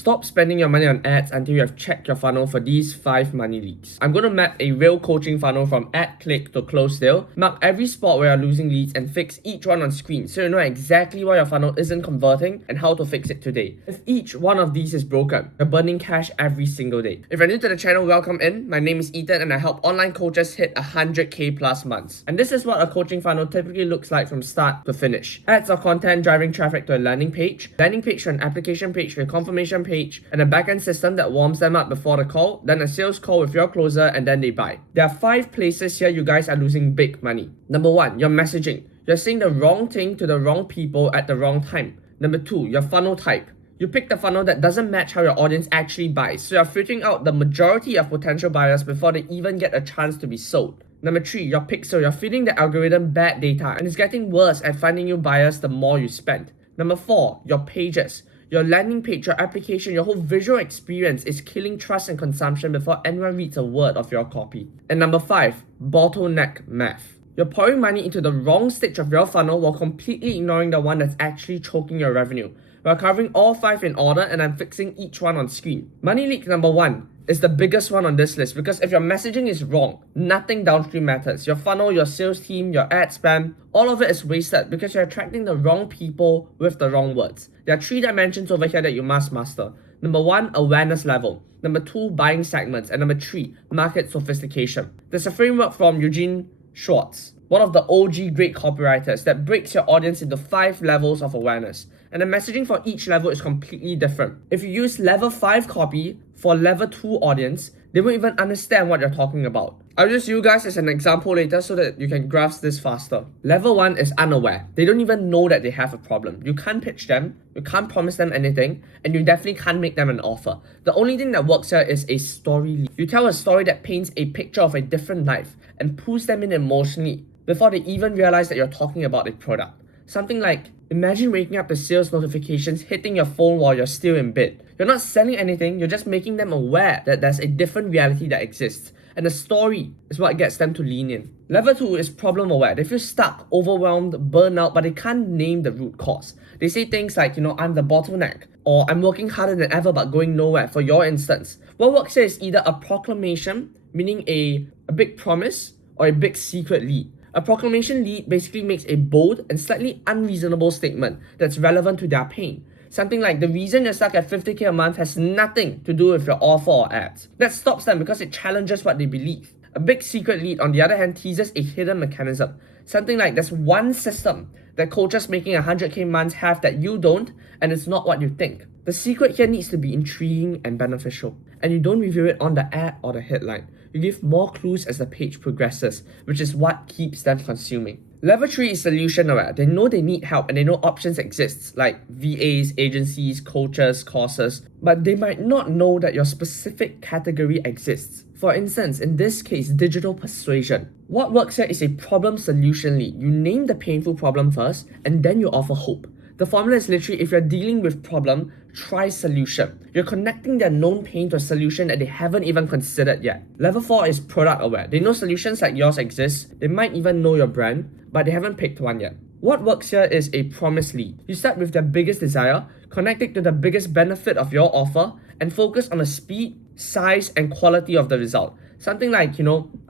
Stop spending your money on ads until you have checked your funnel for these 5 money leaks. I'm going to map a real coaching funnel from ad click to close sale, mark every spot where you're losing leads and fix each one on screen so you know exactly why your funnel isn't converting and how to fix it today. If each one of these is broken, you're burning cash every single day. If you're new to the channel, welcome in. My name is Ethan and I help online coaches hit 100k plus months. And this is what a coaching funnel typically looks like from start to finish. Ads or content driving traffic to a landing page to an application page to a confirmation page, and a backend system that warms them up before the call, then a sales call with your closer, and then they buy. There are 5 places here you guys are losing big money. Number 1, your messaging. You're saying the wrong thing to the wrong people at the wrong time. Number 2, your funnel type. You pick the funnel that doesn't match how your audience actually buys, so you're filtering out the majority of potential buyers before they even get a chance to be sold. Number 3, your pixel. You're feeding the algorithm bad data and it's getting worse at finding you buyers the more you spend. Number 4, your pages. Your landing page, your application, your whole visual experience is killing trust and consumption before anyone reads a word of your copy. And number 5, bottleneck math. You're pouring money into the wrong stage of your funnel while completely ignoring the one that's actually choking your revenue. We're covering all 5 in order and I'm fixing each one on screen. Money leak number 1 is the biggest one on this list because if your messaging is wrong, nothing downstream matters. Your funnel, your sales team, your ad spam, all of it is wasted because you're attracting the wrong people with the wrong words. There are 3 dimensions over here that you must master. Number 1, awareness level. Number 2, buying segments. And number 3, market sophistication. There's a framework from Eugene Schwartz, one of the OG great copywriters, that breaks your audience into 5 levels of awareness. And the messaging for each level is completely different. If you use level 5 copy for level 2 audience, they won't even understand what you're talking about. I'll use you guys as an example later so that you can grasp this faster. Level 1 is unaware. They don't even know that they have a problem. You can't pitch them, you can't promise them anything, and you definitely can't make them an offer. The only thing that works here is a story lead. You tell a story that paints a picture of a different life and pulls them in emotionally before they even realize that you're talking about a product. Something like, imagine waking up to sales notifications hitting your phone while you're still in bed. You're not selling anything, you're just making them aware that there's a different reality that exists. And the story is what gets them to lean in. Level 2 is problem aware. They feel stuck, overwhelmed, burned out, but they can't name the root cause. They say things like, I'm the bottleneck, or I'm working harder than ever but going nowhere, for your instance. What works here is either a proclamation, meaning a big promise, or a big secret lead. A proclamation lead basically makes a bold and slightly unreasonable statement that's relevant to their pain. Something like, the reason you're stuck at 50k a month has nothing to do with your offer or ads. That stops them because it challenges what they believe. A big secret lead, on the other hand, teases a hidden mechanism. Something like, there's one system that coaches making 100k months have that you don't, and it's not what you think. The secret here needs to be intriguing and beneficial, and you don't reveal it on the ad or the headline. You give more clues as the page progresses, which is what keeps them consuming. Level 3 is solution aware. They know they need help and they know options exist, like VAs, agencies, coaches, courses, but they might not know that your specific category exists. For instance, in this case, digital persuasion. What works here is a problem solution lead. You name the painful problem first, and then you offer hope. The formula is literally, if you're dealing with problem, try solution. You're connecting their known pain to a solution that they haven't even considered yet. Level 4 is product aware. They know solutions like yours exist. They might even know your brand, but they haven't picked one yet. What works here is a promise lead. You start with their biggest desire, connect it to the biggest benefit of your offer, and focus on the speed, size, and quality of the result. Something like,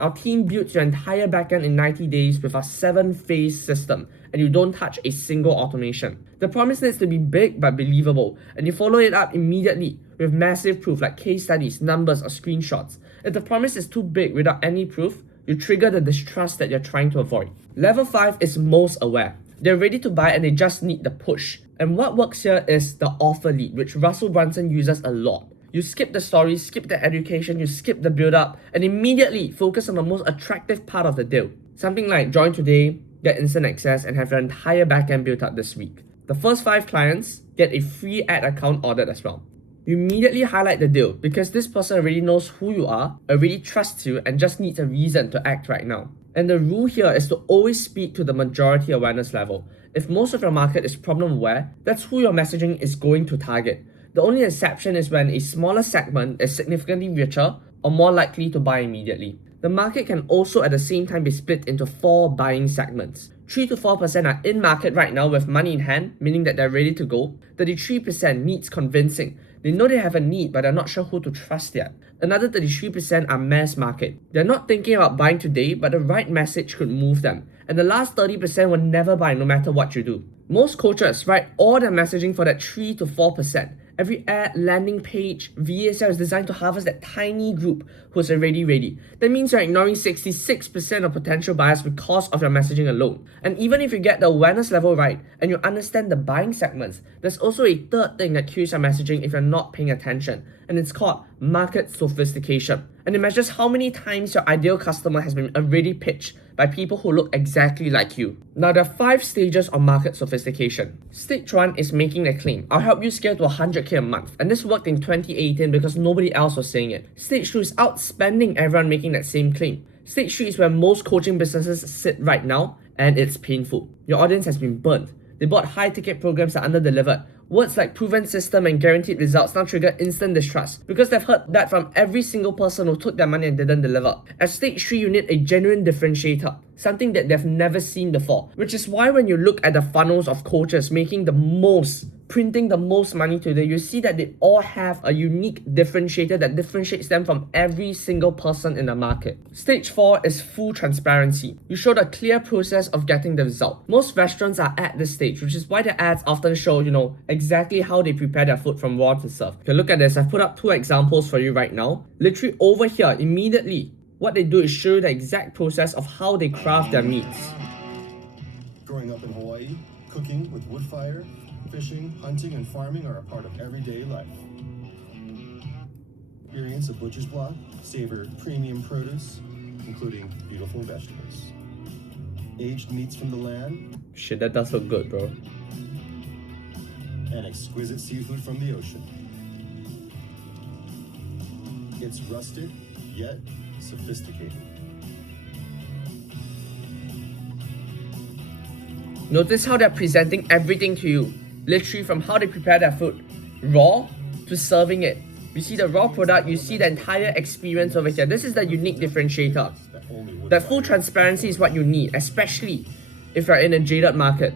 our team builds your entire backend in 90 days with our 7-phase system, and you don't touch a single automation. The promise needs to be big but believable, and you follow it up immediately with massive proof like case studies, numbers, or screenshots. If the promise is too big without any proof, you trigger the distrust that you're trying to avoid. Level 5 is most aware. They're ready to buy and they just need the push. And what works here is the offer lead, which Russell Brunson uses a lot. You skip the story, skip the education, you skip the build-up, and immediately focus on the most attractive part of the deal. Something like join today, get instant access, and have your entire backend built up this week. The first 5 clients get a free ad account audit as well. You immediately highlight the deal because this person already knows who you are, already trusts you, and just needs a reason to act right now. And the rule here is to always speak to the majority awareness level. If most of your market is problem aware, that's who your messaging is going to target. The only exception is when a smaller segment is significantly richer or more likely to buy immediately. The market can also at the same time be split into 4 buying segments. 3 to 4% are in market right now with money in hand, meaning that they're ready to go. 33% needs convincing. They know they have a need, but they're not sure who to trust yet. Another 33% are mass market. They're not thinking about buying today, but the right message could move them. And the last 30% will never buy no matter what you do. Most coaches write all their messaging for that 3 to 4%. Every ad, landing page, VSL is designed to harvest that tiny group who's already ready. That means you're ignoring 66% of potential buyers because of your messaging alone. And even if you get the awareness level right and you understand the buying segments, there's also a third thing that cues your messaging if you're not paying attention, and it's called market sophistication. And it measures how many times your ideal customer has been already pitched by people who look exactly like you. Now, there are 5 stages of market sophistication. Stage 1 is making a claim. I'll help you scale to 100k a month. And this worked in 2018 because nobody else was saying it. Stage 2 is outspending everyone making that same claim. Stage 3 is where most coaching businesses sit right now, and it's painful. Your audience has been burnt. They bought high-ticket programs that under-delivered. Words like proven system and guaranteed results now trigger instant distrust because they've heard that from every single person who took their money and didn't deliver. At stage 3, you need a genuine differentiator, something that they've never seen before, which is why when you look at the funnels of coaches printing the most money today, you see that they all have a unique differentiator that differentiates them from every single person in the market. Stage 4 is full transparency. You show the clear process of getting the result. Most restaurants are at this stage, which is why the ads often show, exactly how they prepare their food from raw to serve. Okay, look at this. I've put up 2 examples for you right now. Literally over here, immediately, what they do is show you the exact process of how they craft their meats. Growing up in Hawaii, cooking with wood fire, fishing, hunting, and farming are a part of everyday life. Experience a butcher's block, savor premium produce, including beautiful vegetables. Aged meats from the land. Shit, that does look good, bro. And exquisite seafood from the ocean. It's rustic, yet sophisticated. Notice how they're presenting everything to you. Literally from how they prepare their food, raw to serving it. You see the raw product, you see the entire experience over here. This is the unique differentiator. That full transparency is what you need, especially if you're in a jaded market,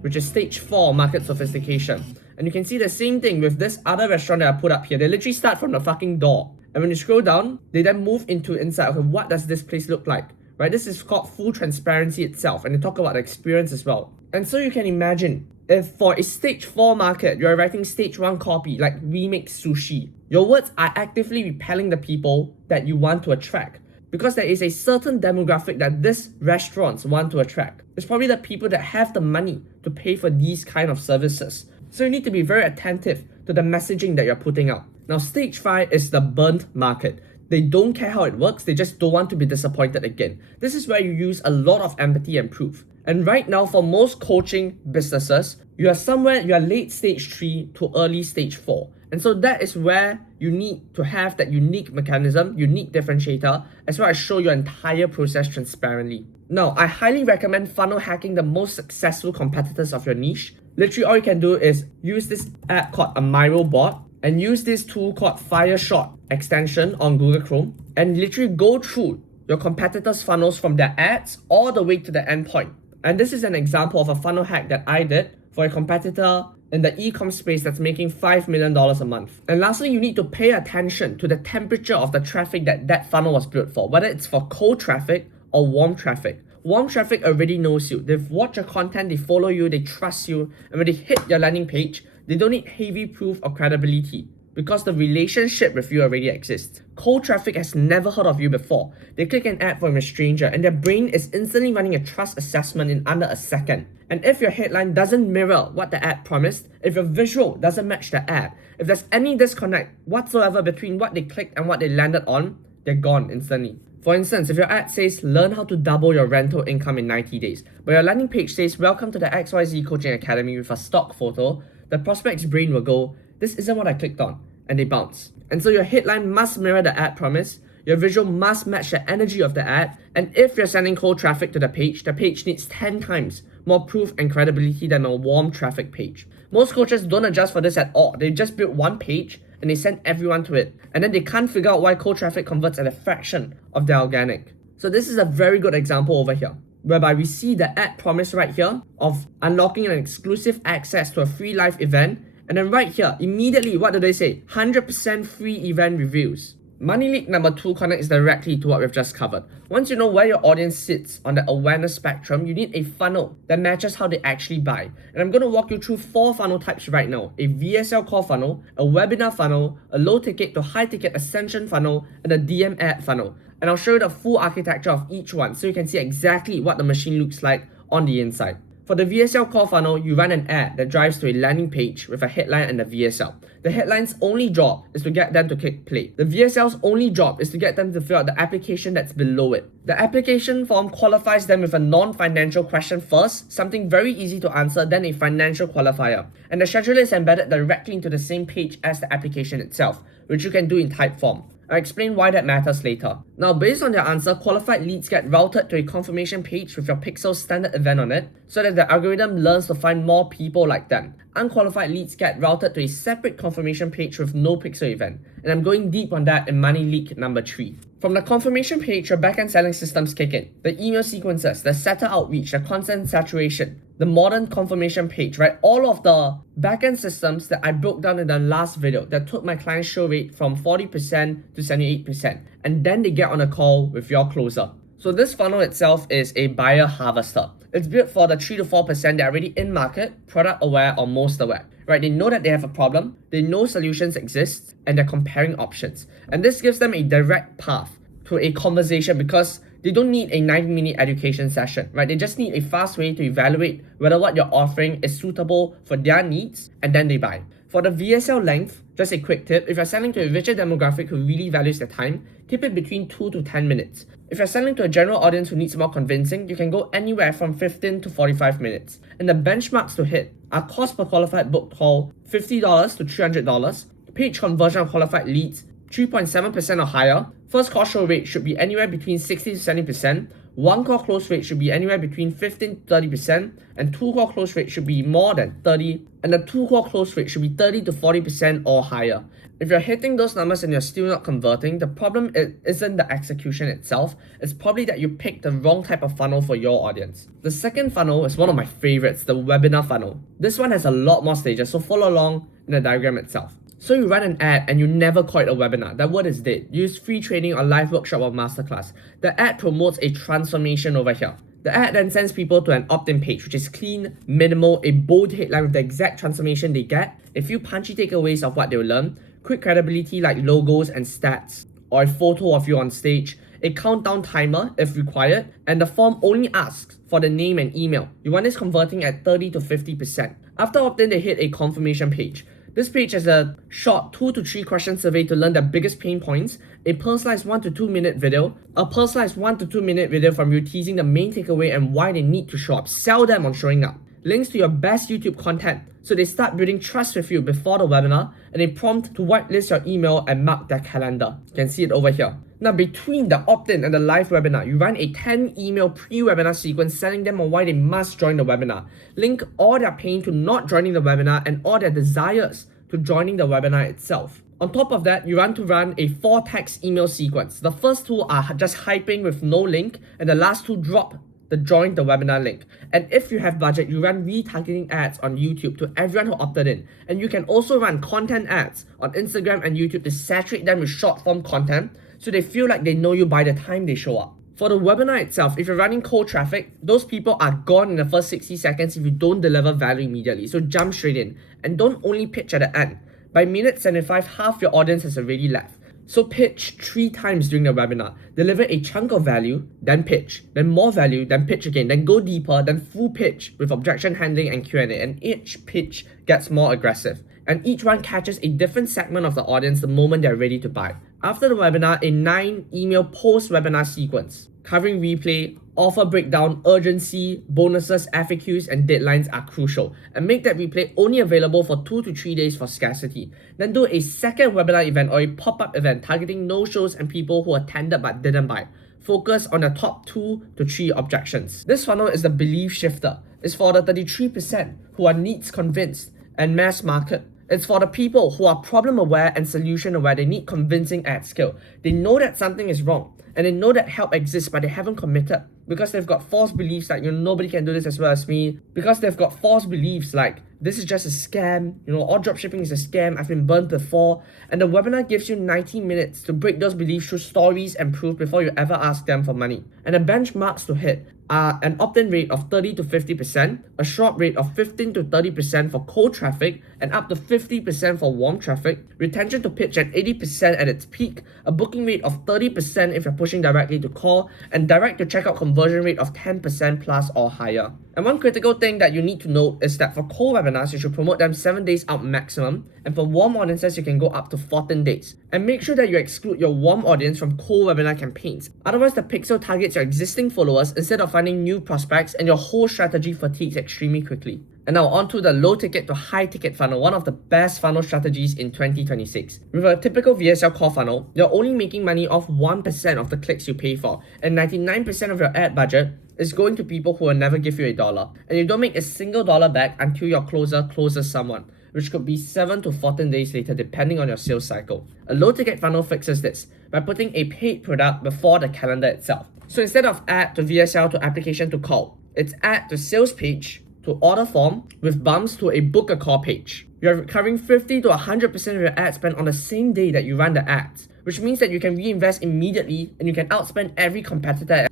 which is stage 4 market sophistication. And you can see the same thing with this other restaurant that I put up here. They literally start from the fucking door. And when you scroll down, they then move into inside. Okay, what does this place look like? Right? This is called full transparency itself. And they talk about the experience as well. And so you can imagine, if for a stage 4 market, you're writing stage 1 copy, like we make sushi, your words are actively repelling the people that you want to attract. Because there is a certain demographic that these restaurants want to attract. It's probably the people that have the money to pay for these kind of services. So you need to be very attentive to the messaging that you're putting out. Now, stage 5 is the burnt market. They don't care how it works, they just don't want to be disappointed again. This is where you use a lot of empathy and proof. And right now, for most coaching businesses, you are late stage 3 to early stage 4. And so that is where you need to have that unique mechanism, unique differentiator, as well as show your entire process transparently. Now, I highly recommend funnel hacking the most successful competitors of your niche. Literally, all you can do is use this app called a Miro bot and use this tool called Fireshot extension on Google Chrome and literally go through your competitors' funnels from their ads all the way to the endpoint. And this is an example of a funnel hack that I did for a competitor in the e-com space that's making $5 million a month. And lastly, you need to pay attention to the temperature of the traffic that funnel was built for, whether it's for cold traffic or warm traffic. Warm traffic already knows you. They've watched your content, they follow you, they trust you, and when they hit your landing page, they don't need heavy proof or credibility because the relationship with you already exists. Cold traffic has never heard of you before. They click an ad from a stranger and their brain is instantly running a trust assessment in under a second. And if your headline doesn't mirror what the ad promised, if your visual doesn't match the ad, if there's any disconnect whatsoever between what they clicked and what they landed on, they're gone instantly. For instance, if your ad says, learn how to double your rental income in 90 days, but your landing page says, welcome to the XYZ Coaching Academy with a stock photo, the prospect's brain will go, this isn't what I clicked on, and they bounce. And so your headline must mirror the ad promise, your visual must match the energy of the ad, and if you're sending cold traffic to the page needs 10 times more proof and credibility than a warm traffic page. Most coaches don't adjust for this at all. They just build one page and they send everyone to it. And then they can't figure out why cold traffic converts at a fraction of their organic. So this is a very good example over here, whereby we see the ad promise right here of unlocking an exclusive access to a free live event, And then right here, immediately, what do they say? 100% free event reviews. Money leak number 2 connects directly to what we've just covered. Once you know where your audience sits on the awareness spectrum, you need a funnel that matches how they actually buy. And I'm going to walk you through 4 funnel types right now: a VSL call funnel, a webinar funnel, a low ticket to high ticket ascension funnel, and a DM ad funnel. And I'll show you the full architecture of each one so you can see exactly what the machine looks like on the inside. For the VSL call funnel, you run an ad that drives to a landing page with a headline and a VSL. The headline's only job is to get them to click play. The VSL's only job is to get them to fill out the application that's below it. The application form qualifies them with a non-financial question first, something very easy to answer, then a financial qualifier. And the scheduler is embedded directly into the same page as the application itself, which you can do in Typeform. I'll explain why that matters later. Now, based on their answer, qualified leads get routed to a confirmation page with your Pixel standard event on it, so that the algorithm learns to find more people like them. Unqualified leads get routed to a separate confirmation page with no Pixel event, and I'm going deep on that in money leak number 3. From the confirmation page, your backend selling systems kick in. The email sequences, the setter outreach, the content saturation, the modern confirmation page, right? All of the backend systems that I broke down in the last video that took my client show rate from 40% to 78%. And then they get on a call with your closer. So this funnel itself is a buyer harvester. It's built for the 3 to 4% that are already in market, product aware or most aware. Right, they know that they have a problem, they know solutions exist, and they're comparing options. And this gives them a direct path to a conversation because they don't need a 90-minute education session, right? They just need a fast way to evaluate whether what you're offering is suitable for their needs, and then they buy. For the VSL length, just a quick tip: if you're selling to a richer demographic who really values their time, keep it between 2 to 10 minutes. If you're selling to a general audience who needs more convincing, you can go anywhere from 15 to 45 minutes. And the benchmarks to hit are cost per qualified book call $50 to $300, page conversion of qualified leads 3.7% or higher, first call show rate should be anywhere between 60 to 70%, one call close rate should be anywhere between 15 to 30%, and two call close rate should be more than 30, and the two call close rate should be 30 to 40% or higher. If you're hitting those numbers and you're still not converting, the problem isn't the execution itself, it's probably that you picked the wrong type of funnel for your audience. The second funnel is one of my favorites, the webinar funnel. This one has a lot more stages, so follow along in the diagram itself. So you run an ad and you never call it a webinar. That word is dead. Use free training or live workshop or masterclass. The ad promotes a transformation over here. The ad then sends people to an opt-in page, which is clean, minimal, a bold headline with the exact transformation they get, a few punchy takeaways of what they'll learn, quick credibility like logos and stats, or a photo of you on stage, a countdown timer if required, and the form only asks for the name and email. You want this converting at 30 to 50%. After opt-in, they hit a confirmation page. This page has a short 2 to 3 question survey to learn the biggest pain points, a personalized 1 to 2 minute video, a personalized 1 to 2 minute video from you teasing the main takeaway and why they need to show up. Sell them on showing up. Links to your best YouTube content, so they start building trust with you before the webinar, and a prompt to whitelist your email and mark their calendar. You can see it over here. Now, between the opt-in and the live webinar, you run a 10 email pre-webinar sequence selling them on why they must join the webinar. Link all their pain to not joining the webinar and all their desires to joining the webinar itself. On top of that, you run a 4-text email sequence. The first 2 are just hyping with no link, and the last 2 drop the join the webinar link. And if you have budget, you run retargeting ads on YouTube to everyone who opted in. And you can also run content ads on Instagram and YouTube to saturate them with short form content so they feel like they know you by the time they show up. For the webinar itself, if you're running cold traffic, those people are gone in the first 60 seconds if you don't deliver value immediately. So jump straight in and don't only pitch at the end. By minute 75, half your audience has already left. So pitch 3 times during the webinar. Deliver a chunk of value, then pitch, then more value, then pitch again, then go deeper, then full pitch with objection handling and Q&A. And each pitch gets more aggressive. And each one catches a different segment of the audience the moment they're ready to buy. After the webinar, a 9 email post-webinar sequence covering replay, offer breakdown, urgency, bonuses, FAQs, and deadlines are crucial. And make that replay only available for 2 to 3 days for scarcity. Then do a second webinar event or a pop-up event targeting no-shows and people who attended but didn't buy. Focus on the top 2 to 3 objections. This funnel is the belief shifter. It's for the 33% who are needs convinced and mass market. It's for the people who are problem aware and solution aware. They need convincing at scale. They know that something is wrong and they know that help exists, but they haven't committed because they've got false beliefs like, nobody can do this as well as me. Because they've got false beliefs like, this is just a scam, all dropshipping is a scam, I've been burnt before, and the webinar gives you 90 minutes to break those beliefs through stories and proof before you ever ask them for money. And the benchmarks to hit are an opt-in rate of 30 to 50%, a short rate of 15 to 30% for cold traffic, and up to 50% for warm traffic, retention to pitch at 80% at its peak, a booking rate of 30% if you're pushing directly to call, and direct to checkout conversion rate of 10% plus or higher. And one critical thing that you need to note is that for cold webinars, you should promote them 7 days out maximum, and for warm audiences, you can go up to 14 days. And make sure that you exclude your warm audience from cold webinar campaigns. Otherwise, the pixel targets your existing followers instead of finding new prospects, and your whole strategy fatigues extremely quickly. And now on to the low ticket to high ticket funnel, one of the best funnel strategies in 2026. With a typical VSL call funnel, you're only making money off 1% of the clicks you pay for, and 99% of your ad budget is going to people who will never give you $1. And you don't make a single dollar back until your closer closes someone, which could be 7 to 14 days later depending on your sales cycle. A low ticket funnel fixes this by putting a paid product before the calendar itself. So instead of ad to VSL to application to call, it's ad to sales page to order form with bumps to a book a call page. You're recovering 50 to 100% of your ad spend on the same day that you run the ads, which means that you can reinvest immediately and you can outspend every competitor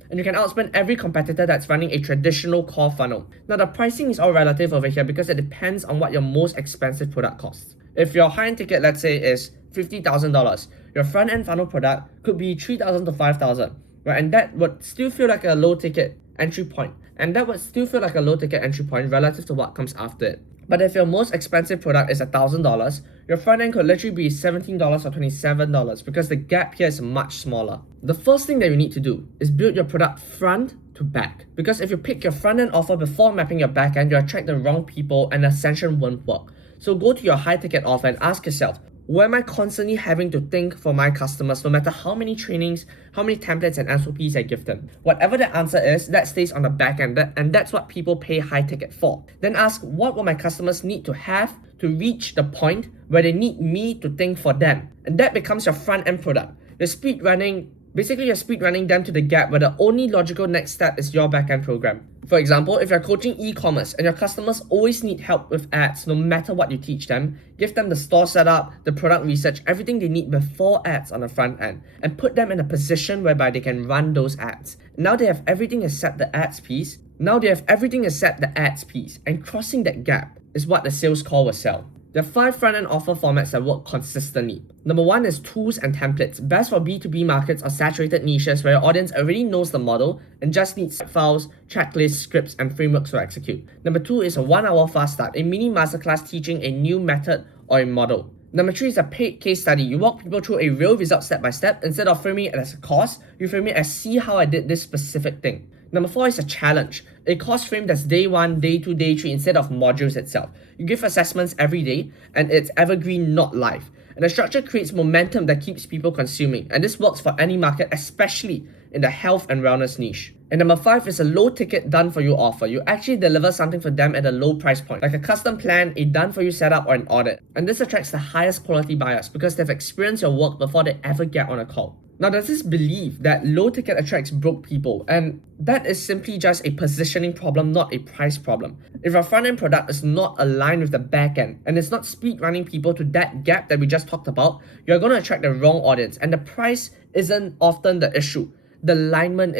that's running a traditional call funnel. Now the pricing is all relative over here because it depends on what your most expensive product costs. If your high-end ticket, let's say, is $50,000, your front-end funnel product could be $3,000 to $5,000, right? And that would still feel like a low ticket entry point. Relative to what comes after it. But if your most expensive product is $1,000, your front end could literally be $17 or $27 because the gap here is much smaller. The first thing that you need to do is build your product front to back. Because if you pick your front end offer before mapping your back end, you attract the wrong people and ascension won't work. So go to your high ticket offer and ask yourself, where am I constantly having to think for my customers, no matter how many trainings, how many templates and SOPs I give them? Whatever the answer is, that stays on the back end, and that's what people pay high ticket for. Then ask, what will my customers need to have to reach the point where they need me to think for them? And that becomes your front end product. You're speed running them to the gap where the only logical next step is your back end program. For example, if you're coaching e-commerce and your customers always need help with ads, no matter what you teach them, give them the store setup, the product research, everything they need before ads on the front end, and put them in a position whereby they can run those ads. Now they have everything except the ads piece, and crossing that gap is what the sales call will sell. There are 5 front-end offer formats that work consistently. Number 1 is tools and templates, best for B2B markets or saturated niches where your audience already knows the model and just needs files, checklists, scripts, and frameworks to execute. Number 2 is a 1-hour fast start, a mini masterclass teaching a new method or a model. Number 3 is a paid case study. You walk people through a real result step by step. Instead of framing it as a course, you frame it as see how I did this specific thing. Number 4 is a challenge, a course framed as day 1, day 2, day 3 instead of modules itself. You give assessments every day and it's evergreen, not live. And the structure creates momentum that keeps people consuming. And this works for any market, especially in the health and wellness niche. And number 5 is a low ticket done for you offer. You actually deliver something for them at a low price point, like a custom plan, a done for you setup, or an audit. And this attracts the highest quality buyers because they've experienced your work before they ever get on a call. Now, there's this belief that low ticket attracts broke people, and that is simply just a positioning problem, not a price problem. If your front end product is not aligned with the back end and it's not speed running people to that gap that we just talked about, you're going to attract the wrong audience, and the price isn't often the issue. The alignment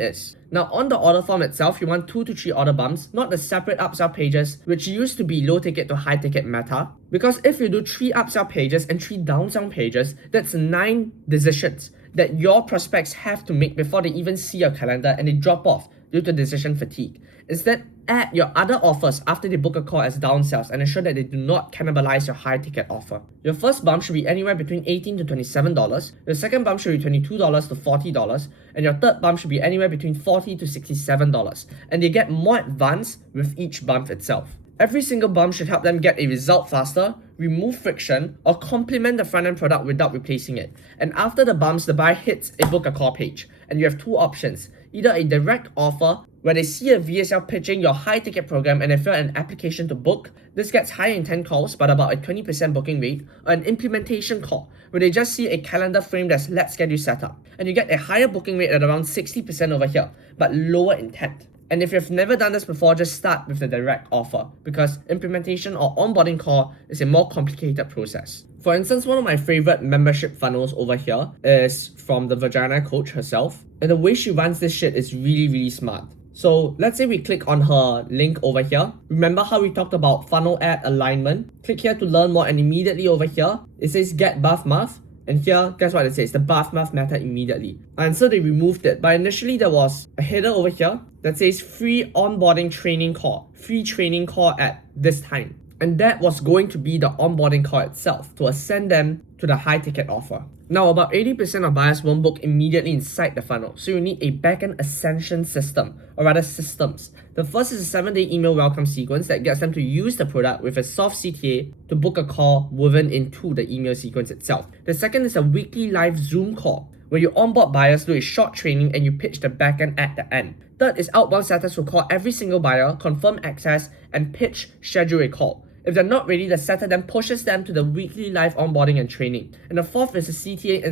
is. Now, on the order form itself, you want 2 to 3 order bumps, not the separate upsell pages, which used to be low ticket to high ticket meta. Because if you do 3 upsell pages and 3 downsell pages, that's 9 decisions that your prospects have to make before they even see your calendar and they drop off due to decision fatigue. Instead, add your other offers after they book a call as downsells and ensure that they do not cannibalize your high ticket offer. Your first bump should be anywhere between $18 to $27, your second bump should be $22 to $40, and your third bump should be anywhere between $40 to $67, and they get more advanced with each bump itself. Every single bump should help them get a result faster, remove friction, or complement the front-end product without replacing it. And after the bumps, the buyer hits a book a call page, and you have 2 options. Either a direct offer where they see a VSL pitching your high ticket program and they fill an application to book. This gets higher intent calls but about a 20% booking rate, or an implementation call where they just see a calendar framed as let's get you set up, and you get a higher booking rate at around 60% over here but lower intent. And if you've never done this before, just start with the direct offer, because implementation or onboarding call is a more complicated process. For instance, one of my favorite membership funnels over here is from the Vagina Coach herself. And the way she runs this shit is really smart. So let's say we click on her link over here. Remember how we talked about funnel ad alignment? Click here to learn more, and immediately over here, it says get buff math. And here, guess what it says? The buff math method immediately. And so they removed it. But initially there was a header over here that says free onboarding training call. Free training call at this time. And that was going to be the onboarding call itself to ascend them to the high ticket offer. Now, about 80% of buyers won't book immediately inside the funnel, so you need a backend ascension system, or rather systems. The first is a 7-day email welcome sequence that gets them to use the product with a soft CTA to book a call woven into the email sequence itself. The second is a weekly live Zoom call, where you onboard buyers, do a short training, and you pitch the backend at the end. Third is outbound setters who call every single buyer, confirm access, and pitch, schedule a call. If they're not ready, the setter then pushes them to the weekly live onboarding and training. And the fourth is a CTA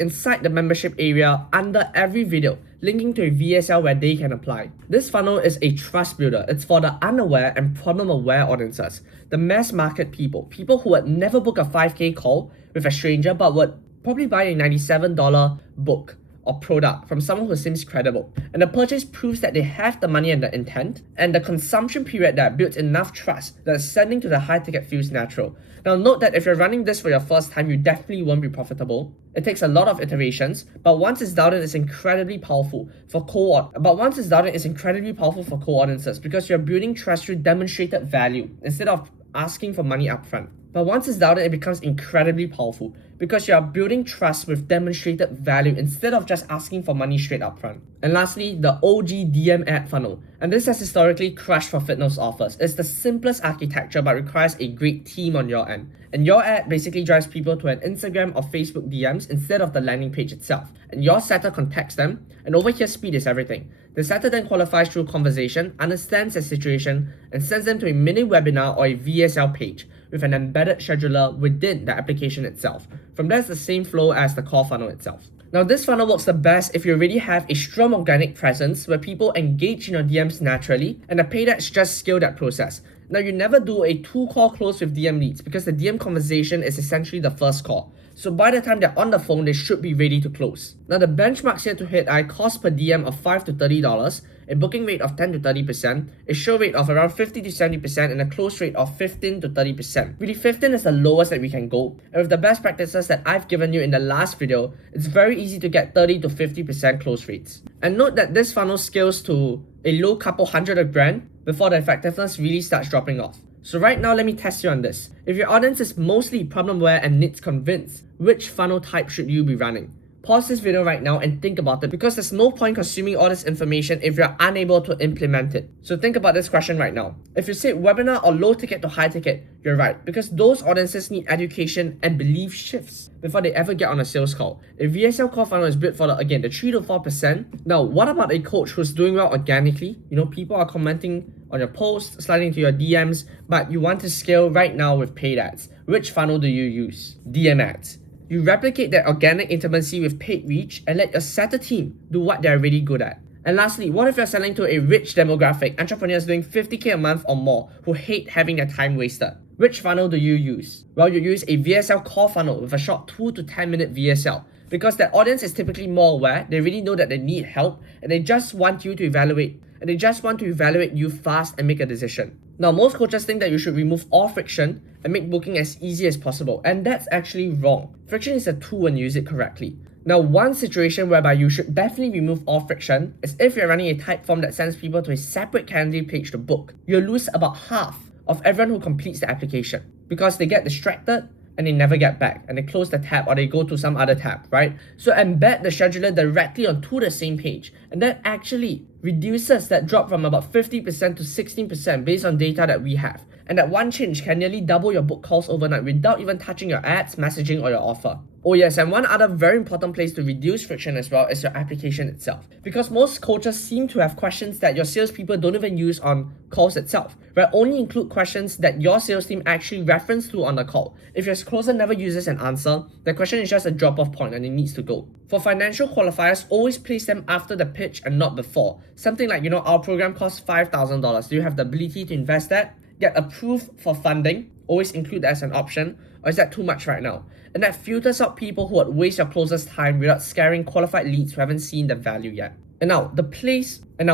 inside the membership area under every video, linking to a VSL where they can apply. This funnel is a trust builder. It's for the unaware and problem-aware audiences, the mass market people who would never book a 5K call with a stranger but would probably buy a $97 book or product from someone who seems credible. And the purchase proves that they have the money and the intent, and the consumption period that builds enough trust that sending to the high ticket feels natural. Now note that if you're running this for your first time, you definitely won't be profitable. It takes a lot of iterations, but once it's downloaded, it's incredibly powerful for co-audiences because you're building trust through demonstrated value instead of asking for money upfront. But once it's downloaded, it becomes incredibly powerful because you are building trust with demonstrated value instead of just asking for money straight up front. And lastly, the OG DM ad funnel. And this has historically crushed for fitness offers. It's the simplest architecture but requires a great team on your end. And your ad basically drives people to an Instagram or Facebook DMs instead of the landing page itself. And your setter contacts them, and over here speed is everything. The setter then qualifies through conversation, understands their situation, and sends them to a mini webinar or a VSL page with an embedded scheduler within the application itself. From there, it's the same flow as the call funnel itself. Now, this funnel works the best if you already have a strong organic presence where people engage in your DMs naturally, and the paid ads just scale that process. Now, you never do a 2-call close with DM leads because the DM conversation is essentially the first call. So by the time they're on the phone, they should be ready to close. Now, the benchmarks here to hit are a cost per DM of $5 to $30, a booking rate of 10 to 30%, a show rate of around 50 to 70%, and a close rate of 15 to 30%. Really, 15 is the lowest that we can go. And with the best practices that I've given you in the last video, it's very easy to get 30 to 50% close rates. And note that this funnel scales to a low couple hundred of grand before the effectiveness really starts dropping off. So right now, let me test you on this. If your audience is mostly problem-aware and needs convinced, which funnel type should you be running? Pause this video right now and think about it, because there's no point consuming all this information if you're unable to implement it. So think about this question right now. If you say webinar or low ticket to high ticket, you're right, because those audiences need education and belief shifts before they ever get on a sales call. A VSL call funnel is built for the 3 to 4%. Now, what about a coach who's doing well organically? You know, people are commenting on your posts, sliding into your DMs, but you want to scale right now with paid ads. Which funnel do you use? DM ads. You replicate that organic intimacy with paid reach and let your setter team do what they're really good at. And lastly, what if you're selling to a rich demographic, entrepreneurs doing 50K a month or more who hate having their time wasted? Which funnel do you use? Well, you use a VSL call funnel with a short 2 to 10 minute VSL, because that audience is typically more aware, they really know that they need help, and they just want you to evaluate. And they just want to evaluate you fast and make a decision. Now, most coaches think that you should remove all friction and make booking as easy as possible, and that's actually wrong. Friction is a tool when you use it correctly. Now, one situation whereby you should definitely remove all friction is if you're running a type form that sends people to a separate calendar page to book. You'll lose about half of everyone who completes the application because they get distracted and they never get back, and they close the tab or they go to some other tab, right? So embed the scheduler directly onto the same page, and that actually reduces that drop from about 50% to 16% based on data that we have. And that one change can nearly double your book calls overnight without even touching your ads, messaging, or your offer. Oh yes, and one other very important place to reduce friction as well is your application itself. Because most coaches seem to have questions that your salespeople don't even use on calls itself, right? Only include questions that your sales team actually reference to on the call. If your closer never uses an answer, the question is just a drop-off point and it needs to go. For financial qualifiers, always place them after the pitch and not before. Something like, our program costs $5,000. Do you have the ability to invest that? Get approved for funding, always include that as an option, or is that too much right now? And that filters out people who would waste your closer's time without scaring qualified leads who haven't seen the value yet. And now,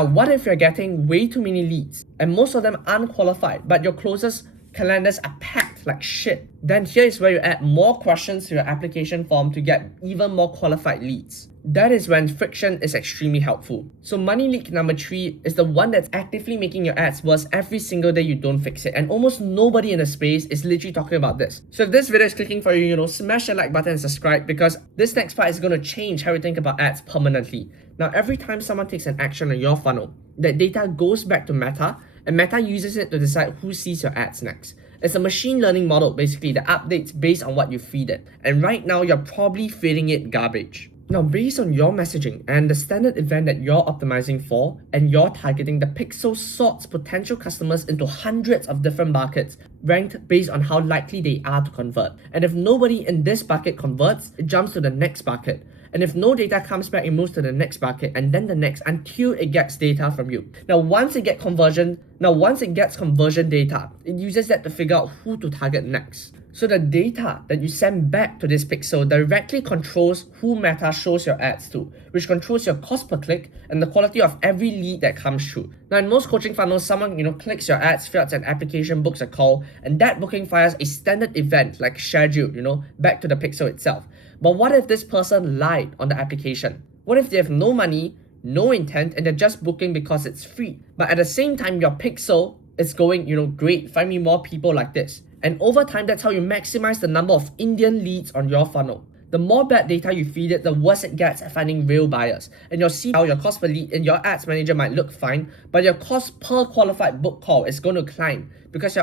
what if you're getting way too many leads and most of them unqualified, but your closers' calendars are packed like shit? Then here is where you add more questions to your application form to get even more qualified leads. That is when friction is extremely helpful. So money leak number 3 is the one that's actively making your ads worse every single day you don't fix it. And almost nobody in the space is literally talking about this. So if this video is clicking for you, smash the like button and subscribe, because this next part is going to change how you think about ads permanently. Now, every time someone takes an action on your funnel, that data goes back to Meta, and Meta uses it to decide who sees your ads next. It's a machine learning model basically that updates based on what you feed it. And right now, you're probably feeding it garbage. Now, based on your messaging and the standard event that you're optimizing for and you're targeting, the pixel sorts potential customers into hundreds of different buckets ranked based on how likely they are to convert. And if nobody in this bucket converts, it jumps to the next bucket. And if no data comes back, it moves to the next bucket and then the next until it gets data from you. Now, once it gets conversion data, it uses that to figure out who to target next. So the data that you send back to this pixel directly controls who Meta shows your ads to, which controls your cost per click and the quality of every lead that comes through. Now, in most coaching funnels, someone clicks your ads, fills an application, books a call, and that booking fires a standard event like schedule, back to the pixel itself. But what if this person lied on the application? What if they have no money, no intent, and they're just booking because it's free? But at the same time, your pixel is going, great, find me more people like this. And over time, that's how you maximize the number of Indian leads on your funnel. The more bad data you feed it, the worse it gets at finding real buyers. And you'll see how your cost per lead in your ads manager might look fine, but your cost per qualified book call is going to climb because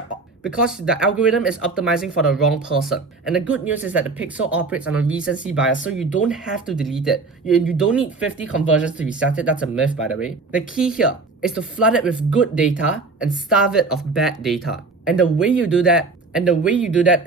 the algorithm is optimizing for the wrong person. And the good news is that the pixel operates on a recency bias, so you don't have to delete it. You don't need 50 conversions to reset it. That's a myth, by the way. The key here is to flood it with good data and starve it of bad data. And the way you do that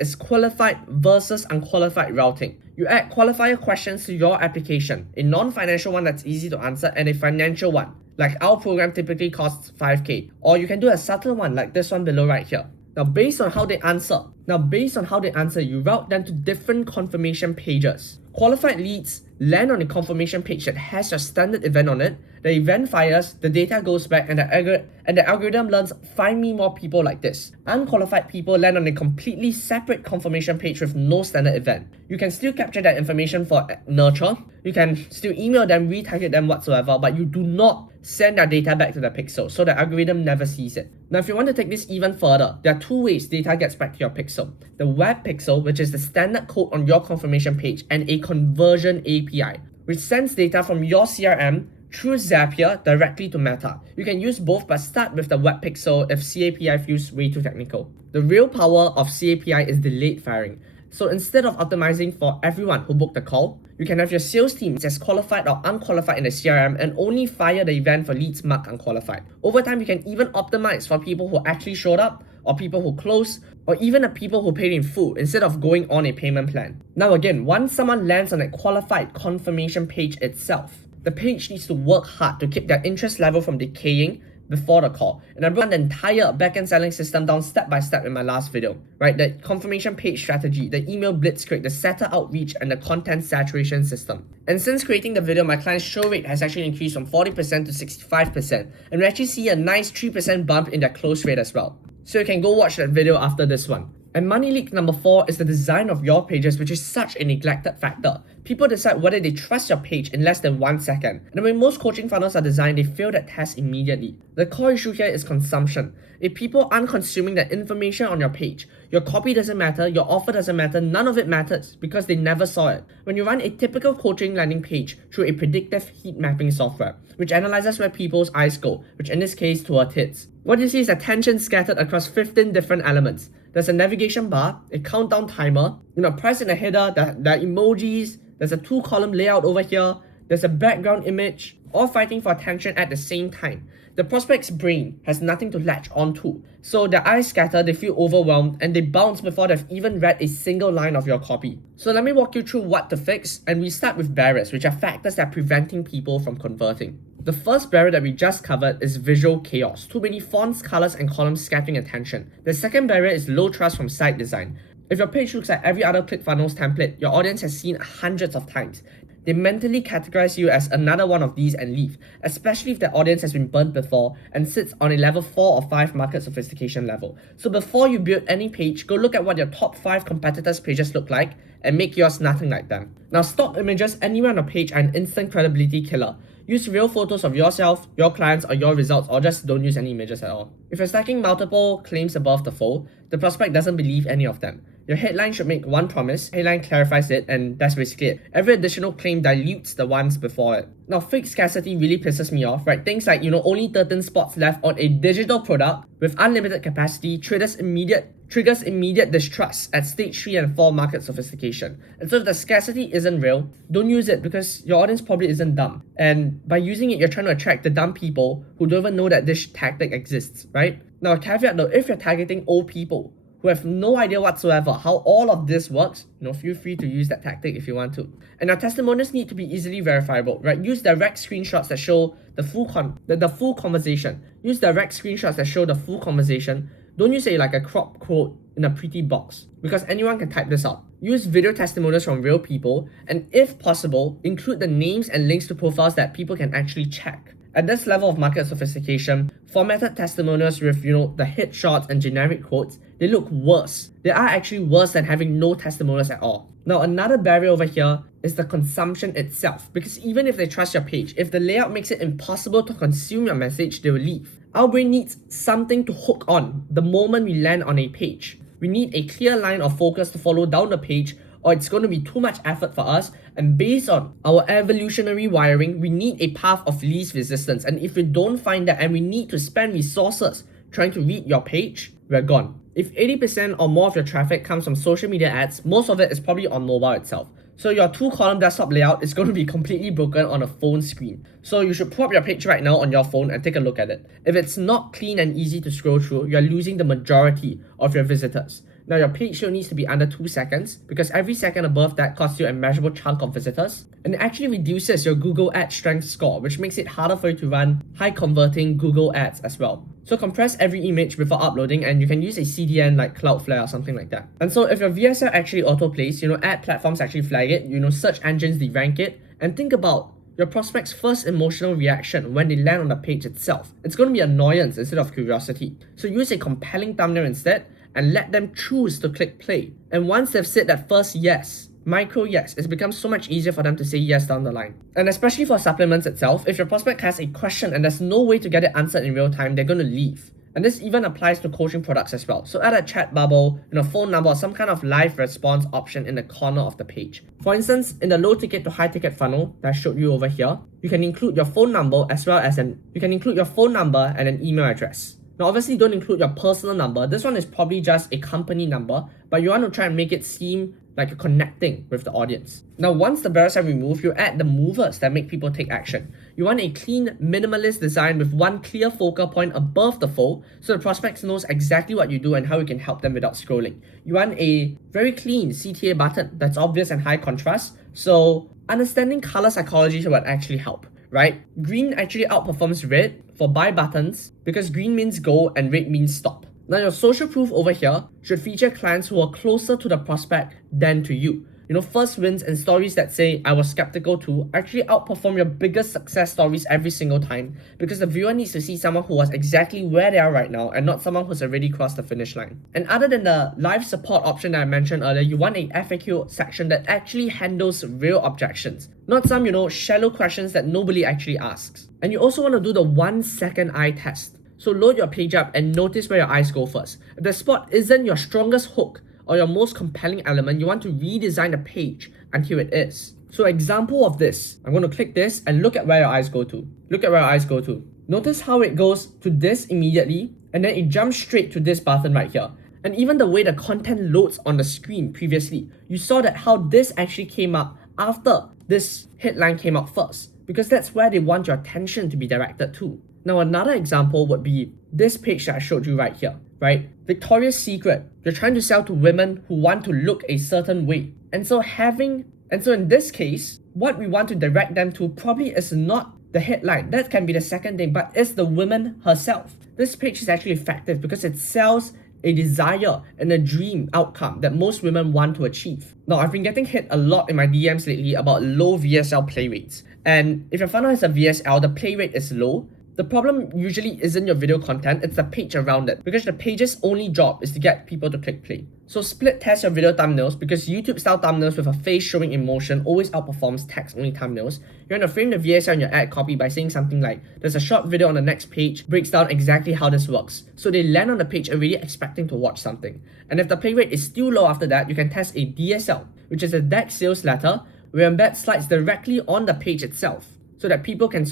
is qualified versus unqualified routing. You add qualifier questions to your application, a non-financial one that's easy to answer and a financial one, like our program typically costs $5,000, or you can do a subtle one like this one below right here. Now, based on how they answer, you route them to different confirmation pages. Qualified leads land on a confirmation page that has your standard event on it. The event fires, the data goes back, and the algorithm learns, find me more people like this. Unqualified people land on a completely separate confirmation page with no standard event. You can still capture that information for nurture. You can still email them, retarget them whatsoever, but you do not send their data back to the pixel, so the algorithm never sees it. Now, if you want to take this even further, there are two ways data gets back to your pixel. The web pixel, which is the standard code on your confirmation page, and a conversion API, which sends data from your CRM through Zapier directly to Meta. You can use both, but start with the web pixel if CAPI feels way too technical. The real power of CAPI is delayed firing. So instead of optimizing for everyone who booked the call, you can have your sales team as qualified or unqualified in the CRM and only fire the event for leads marked unqualified. Over time, you can even optimize for people who actually showed up, or people who closed, or even the people who paid in full instead of going on a payment plan. Now again, once someone lands on a qualified confirmation page itself, the page needs to work hard to keep their interest level from decaying before the call. And I broke the entire backend selling system down step by step in my last video, right? The confirmation page strategy, the email blitzkrieg, the setter outreach, and the content saturation system. And since creating the video, my client's show rate has actually increased from 40% to 65%. And we actually see a nice 3% bump in their close rate as well. So you can go watch that video after this one. And money leak number 4 is the design of your pages, which is such a neglected factor. People decide whether they trust your page in less than 1 second. And the way most coaching funnels are designed, they fail that test immediately. The core issue here is consumption. If people aren't consuming the information on your page, your copy doesn't matter, your offer doesn't matter, none of it matters because they never saw it. When you run a typical coaching landing page through a predictive heat mapping software, which analyzes where people's eyes go, which in this case to our tits, what you see is attention scattered across 15 different elements. There's a navigation bar, a countdown timer, price in the header, the emojis, there's a 2-column layout over here, there's a background image, all fighting for attention at the same time. The prospect's brain has nothing to latch onto, so their eyes scatter, they feel overwhelmed, and they bounce before they've even read a single line of your copy. So let me walk you through what to fix, and we start with barriers, which are factors that are preventing people from converting. The first barrier that we just covered is visual chaos, too many fonts, colors, and columns scattering attention. The second barrier is low trust from site design. If your page looks like every other ClickFunnels template your audience has seen hundreds of times, they mentally categorize you as another one of these and leave, especially if the audience has been burnt before and sits on a level 4 or 5 market sophistication level. So before you build any page, go look at what your top 5 competitors' pages look like and make yours nothing like them. Now, stock images anywhere on a page are an instant credibility killer. Use real photos of yourself, your clients, or your results, or just don't use any images at all. If you're stacking multiple claims above the fold, the prospect doesn't believe any of them. Your headline should make one promise, headline clarifies it, and that's basically it. Every additional claim dilutes the ones before it. Now, fake scarcity really pisses me off, right? Things like, only 13 spots left on a digital product with unlimited capacity triggers immediate distrust at stage 3 and 4 market sophistication. And so if the scarcity isn't real, don't use it because your audience probably isn't dumb. And by using it, you're trying to attract the dumb people who don't even know that this tactic exists, right? Now, a caveat though, if you're targeting old people who have no idea whatsoever how all of this works, feel free to use that tactic if you want to. And our testimonials need to be easily verifiable, right? Use direct screenshots that show the full conversation. Use direct screenshots that show the full conversation. Don't use a crop quote in a pretty box because anyone can type this out. Use video testimonials from real people, and if possible, include the names and links to profiles that people can actually check. At this level of market sophistication, formatted testimonials with, the headshots and generic quotes, they look worse. They are actually worse than having no testimonials at all. Now, another barrier over here is the consumption itself, because even if they trust your page, if the layout makes it impossible to consume your message, they will leave. Our brain needs something to hook on the moment we land on a page. We need a clear line of focus to follow down the page, or it's going to be too much effort for us, and based on our evolutionary wiring, we need a path of least resistance, and if we don't find that and we need to spend resources trying to read your page, we're gone. If 80% or more of your traffic comes from social media ads, most of it is probably on mobile itself. So your 2-column desktop layout is going to be completely broken on a phone screen. So you should pull up your page right now on your phone and take a look at it. If it's not clean and easy to scroll through, you're losing the majority of your visitors. Now your page show needs to be under 2 seconds because every second above that costs you a measurable chunk of visitors, and it actually reduces your Google Ad strength score, which makes it harder for you to run high converting Google ads as well. So compress every image before uploading, and you can use a CDN like Cloudflare or something like that. And so if your VSL actually autoplays, ad platforms actually flag it, search engines they rank it, and think about your prospect's first emotional reaction when they land on the page itself. It's going to be annoyance instead of curiosity. So use a compelling thumbnail instead, and let them choose to click play. And once they've said that first yes, micro yes, it becomes so much easier for them to say yes down the line. And especially for supplements itself, if your prospect has a question and there's no way to get it answered in real time, they're going to leave. And this even applies to coaching products as well. So add a chat bubble, phone number, or some kind of live response option in the corner of the page. For instance, in the low ticket to high ticket funnel that I showed you over here, you can include your phone number as well as and an email address. Now obviously don't include your personal number. This one is probably just a company number, but you want to try and make it seem like you're connecting with the audience. Now once the barriers are removed, you add the movers that make people take action. You want a clean, minimalist design with one clear focal point above the fold so the prospect knows exactly what you do and how you can help them without scrolling. You want a very clean CTA button that's obvious and high contrast, so understanding color psychology would actually help. Right? Green actually outperforms red for buy buttons because green means go and red means stop. Now your social proof over here should feature clients who are closer to the prospect than to you. first wins and stories that say I was skeptical too actually outperform your biggest success stories every single time, because the viewer needs to see someone who was exactly where they are right now and not someone who's already crossed the finish line. And other than the live support option that I mentioned earlier, you want a FAQ section that actually handles real objections, not some, shallow questions that nobody actually asks. And you also want to do the 1-second eye test. So load your page up and notice where your eyes go first. If the spot isn't your strongest hook or your most compelling element, you want to redesign the page until it is. So example of this, I'm going to click this and look at where your eyes go to. Look at where your eyes go to. Notice how it goes to this immediately, and then it jumps straight to this button right here. And even the way the content loads on the screen previously, you saw that how this actually came up after this headline came out first, because that's where they want your attention to be directed to. Now another example would be this page that I showed you right here, right? Victoria's Secret. You're trying to sell to women who want to look a certain way. And so in this case, what we want to direct them to probably is not the headline. That can be the second thing, but it's the woman herself. This page is actually effective because it sells a desire and a dream outcome that most women want to achieve. Now, I've been getting hit a lot in my DMs lately about low VSL play rates. And if your funnel has a VSL, the play rate is low. The problem usually isn't your video content, it's the page around it, because the page's only job is to get people to click play. So split test your video thumbnails, because YouTube style thumbnails with a face showing emotion always outperforms text only thumbnails. You're going to frame the VSL in your ad copy by saying something like, there's a short video on the next page, breaks down exactly how this works. So they land on the page already expecting to watch something. And if the play rate is still low after that, you can test a DSL, which is a direct sales letter, where embed slides directly on the page itself, so that people can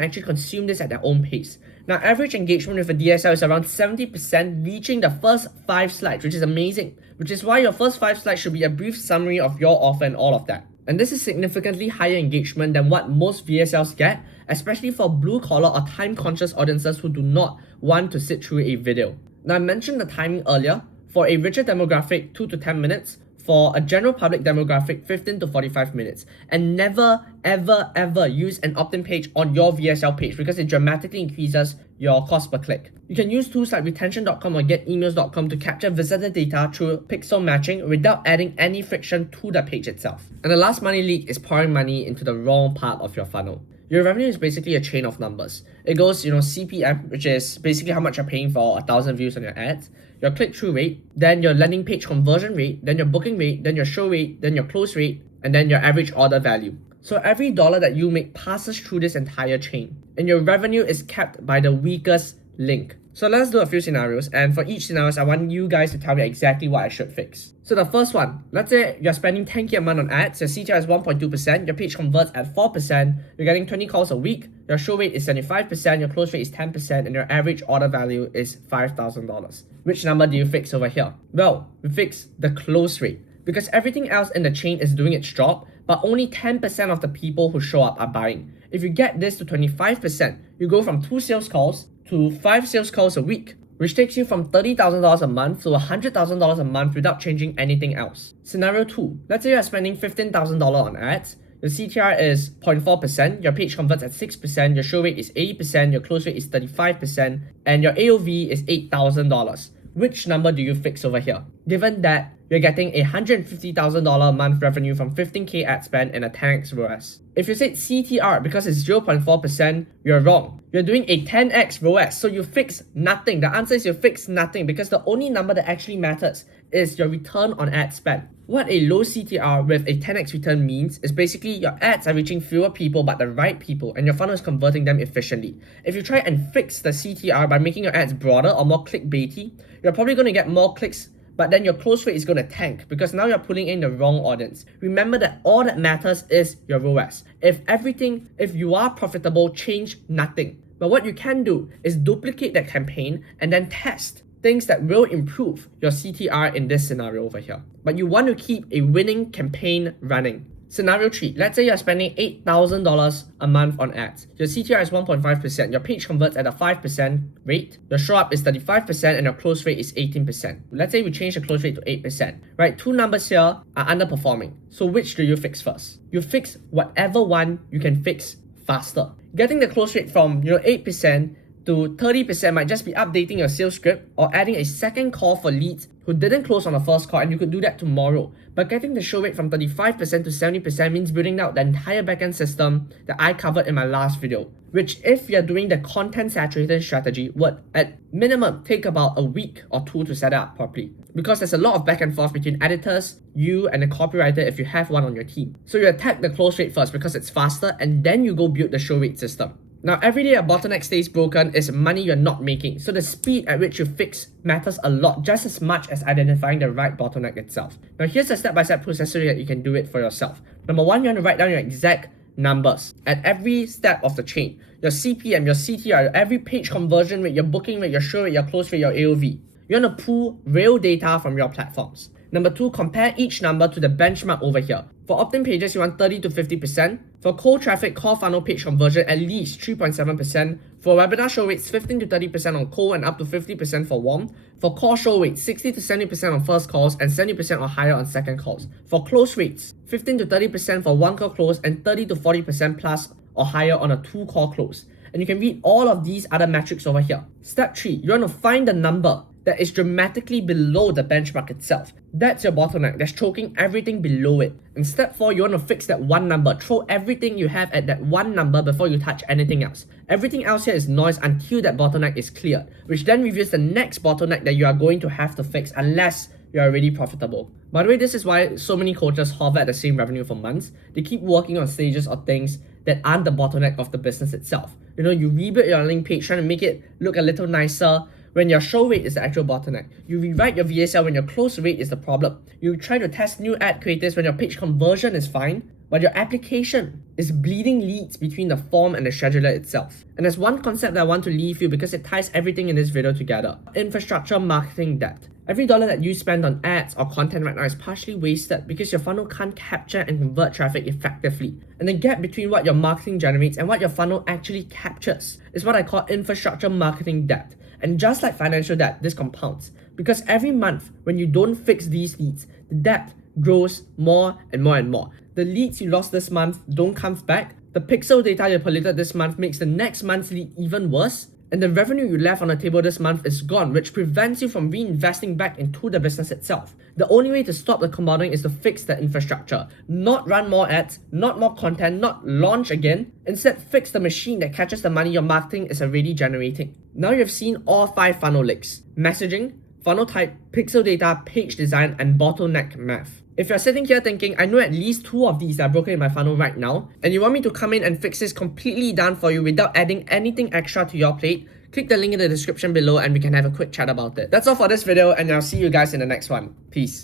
actually consume this at their own pace. Now, average engagement with a DSL is around 70%, reaching the first 5 slides, which is amazing, which is why your first 5 slides should be a brief summary of your offer and all of that. And this is significantly higher engagement than what most VSLs get, especially for blue-collar or time-conscious audiences who do not want to sit through a video. Now, I mentioned the timing earlier. For a richer demographic, 2 to 10 minutes. For a general public demographic, 15 to 45 minutes. And never, ever use an opt-in page on your VSL page, because it dramatically increases your cost per click. You can use tools like retention.com or getemails.com to capture visitor data through pixel matching without adding any friction to the page itself. And the last money leak is pouring money into the wrong part of your funnel. Your revenue is basically a chain of numbers. It goes, CPM, which is basically how much you're paying for 1,000 views on your ads, your click-through rate, then your landing page conversion rate, then your booking rate, then your show rate, then your close rate, and then your average order value. So every dollar that you make passes through this entire chain, and your revenue is capped by the weakest link. So let's do a few scenarios, and for each scenario, I want you guys to tell me exactly what I should fix. So the first one, let's say you're spending 10K a month on ads, your CTR is 1.2%, your page converts at 4%, you're getting 20 calls a week, your show rate is 75%, your close rate is 10%, and your average order value is $5,000. Which number do you fix over here? Well, we fix the close rate, because everything else in the chain is doing its job, but only 10% of the people who show up are buying. If you get this to 25%, you go from 2 sales calls to 5 sales calls a week, which takes you from $30,000 a month to $100,000 a month without changing anything else. Scenario 2, let's say you're spending $15,000 on ads, your CTR is 0.4%, your page converts at 6%, your show rate is 80%, your close rate is 35%, and your AOV is $8,000. Which number do you fix over here? Given that you're getting a $150,000 a month revenue from 15K ad spend and a 10x ROAS. If you said CTR because it's 0.4%, you're wrong. You're doing a 10x ROAS, so you fix nothing. The answer is you fix nothing, because the only number that actually matters is your return on ad spend. What a low CTR with a 10x return means is basically your ads are reaching fewer people but the right people, and your funnel is converting them efficiently. If you try and fix the CTR by making your ads broader or more clickbaity, you're probably going to get more clicks, but then your close rate is going to tank, because now you're pulling in the wrong audience. Remember that all that matters is your ROAS. If you are profitable, change nothing. But what you can do is duplicate that campaign and then test things that will improve your CTR in this scenario over here. But you want to keep a winning campaign running. Scenario 3, let's say you're spending $8,000 a month on ads. Your CTR is 1.5%, your page converts at a 5% rate, your show up is 35%, and your close rate is 18%. Let's say we change the close rate to 8%, right? 2 numbers here are underperforming. So which do you fix first? You fix whatever one you can fix faster. Getting the close rate from 8% to 30% might just be updating your sales script or adding a second call for leads who didn't close on the first call, and you could do that tomorrow. But getting the show rate from 35% to 70% means building out the entire backend system that I covered in my last video, which if you're doing the content saturation strategy would at minimum take about a week or two to set it up properly, because there's a lot of back and forth between editors, you and the copywriter if you have one on your team. So you attack the close rate first because it's faster, and then you go build the show rate system. Now, every day a bottleneck stays broken is money you're not making, so the speed at which you fix matters a lot, just as much as identifying the right bottleneck itself. Now, here's a step-by-step process so that you can do it for yourself. Number one, you want to write down your exact numbers at every step of the chain. Your CPM, your CTR, every page conversion rate, your booking rate, your show rate, your close rate, your AOV. You want to pull real data from your platforms. Number two, compare each number to the benchmark over here. For opt-in pages, you want 30 to 50%. For cold traffic, call funnel page conversion, at least 3.7%. For webinar show rates, 15 to 30% on cold and up to 50% for warm. For call show rates, 60 to 70% on first calls and 70% or higher on second calls. For close rates, 15 to 30% for one call close and 30 to 40% plus or higher on a two call close. And you can read all of these other metrics over here. Step 3, you want to find the number that is dramatically below the benchmark itself. That's your bottleneck that's choking everything below it. And step 4, you want to fix that one number. Throw everything you have at that one number before you touch anything else. Everything else here is noise until that bottleneck is cleared, which then reveals the next bottleneck that you are going to have to fix unless you're already profitable. By the way, this is why so many coaches hover at the same revenue for months. They keep working on stages or things that aren't the bottleneck of the business itself. You know, you rebuild your landing page trying to make it look a little nicer when your show rate is the actual bottleneck. You rewrite your VSL when your close rate is the problem. You try to test new ad creatives when your page conversion is fine, but your application is bleeding leads between the form and the scheduler itself. And there's one concept that I want to leave you because it ties everything in this video together. Infrastructure marketing depth. Every dollar that you spend on ads or content right now is partially wasted because your funnel can't capture and convert traffic effectively. And the gap between what your marketing generates and what your funnel actually captures is what I call infrastructure marketing depth. And just like financial debt, this compounds. Because every month, when you don't fix these leads, the debt grows more and more and more. The leads you lost this month don't come back. The pixel data you polluted this month makes the next month's lead even worse. And the revenue you left on the table this month is gone, which prevents you from reinvesting back into the business itself. The only way to stop the compounding is to fix the infrastructure. Not run more ads, not more content, not launch again. Instead, fix the machine that catches the money your marketing is already generating. Now you've seen all 5 funnel legs: messaging, funnel type, pixel data, page design, and bottleneck math. If you're sitting here thinking, I know at least 2 of these that are broken in my funnel right now, and you want me to come in and fix this completely done for you without adding anything extra to your plate, click the link in the description below and we can have a quick chat about it. That's all for this video, and I'll see you guys in the next one. Peace.